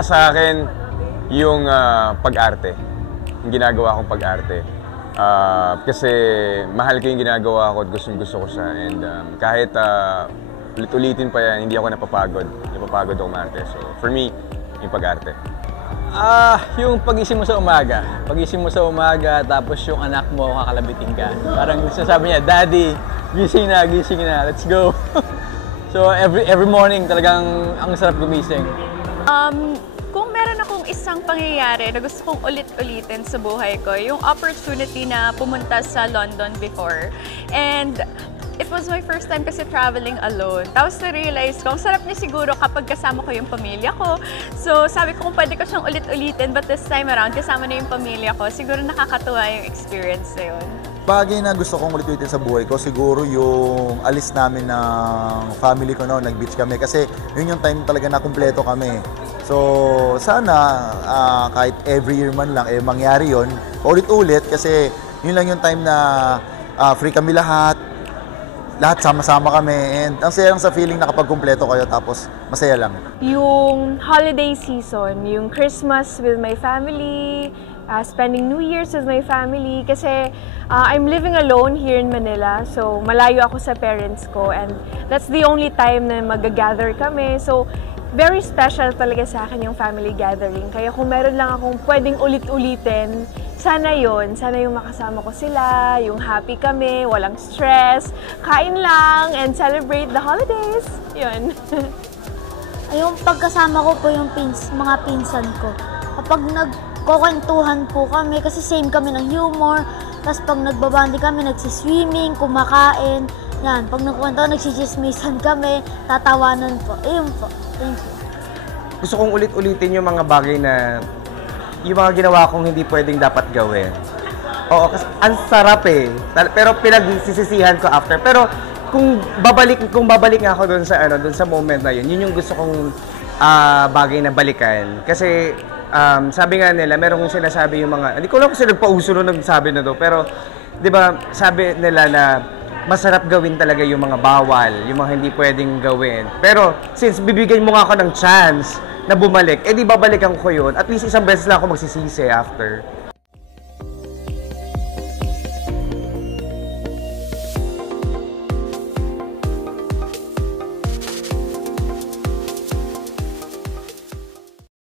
para sa akin, yung pag-arte. Yung ginagawa kong pag-arte. Kasi mahal ko yung ginagawa ko at gustong-gusto ko siya. And kahit ulit-ulitin pa yan, hindi ako napapagod. Napapagod ako umarte. So, for me, yung pag-arte. Yung pagising mo sa umaga. Pagising mo sa umaga, tapos yung anak mo kakalabitin ka. Parang sinasabi niya, Daddy, gising na, let's go. So every morning talagang ang sarap gumising. Kung meron akong isang pangyayari na gusto kong ulit-ulitin sa buhay ko, yung opportunity na pumunta sa London before. And it was my first time kasi traveling alone. Tapos na-realize ko, ang sarap niya siguro kapag kasama ko yung pamilya ko. So sabi ko kung pwede ko siyang ulit-ulitin, but this time around, kasama na yung pamilya ko, siguro nakakatuwa yung experience na yun. Bagay na gusto kong ulit-ulitin sa buhay ko, siguro yung alis namin ng family ko noon, nag-beach kami. Kasi yun yung time talaga na kumpleto kami. So sana kahit every year man lang, mangyari yun, ulit-ulit. Kasi yun lang yung time na free kami lahat sama-sama kami. And ang saya lang sa feeling na kapag kumpleto kayo tapos masaya lang. Yung holiday season, yung Christmas with my family, spending New Year's with my family. Kasi I'm living alone here in Manila, so malayo ako sa parents ko. And that's the only time na mag-gather kami. So very special talaga sa akin yung family gathering. Kaya kung meron lang akong pwedeng ulit-ulitin, sana yun. Sana yung makasama ko sila, yung happy kami, walang stress, kain lang, and celebrate the holidays. Yun. Yung pagkasama ko po yung mga pinsan ko. Kapag nagkukwentuhan po kami, kasi same kami ng humor, tapos pag nagbabandi kami, nagsiswimming, kumakain, yan. Pag nagkukwentuhan, nagsisismisan kami, tatawanan po. Ayun po. Thank you. Gusto kong ulit-ulitin yung mga bagay na yung mga ginawa kong hindi pwedeng dapat gawin. Oo, kasi ang sarap eh. Pero pinagsisisihan ko after. Pero kung babalik nga ako doon sa moment na yun yung gusto kong bagay na balikan. Kasi sabi nga nila, merong sinasabi yung mga, hindi ko lang kasi nagpauso nung nagsabi na to, pero 'di ba, sabi nila na masarap gawin talaga yung mga bawal, yung mga hindi pwedeng gawin. Pero since bibigyan mo nga ako ng chance na bumalik, di babalikan ko yun. At least isang beses lang ako magsisisi after.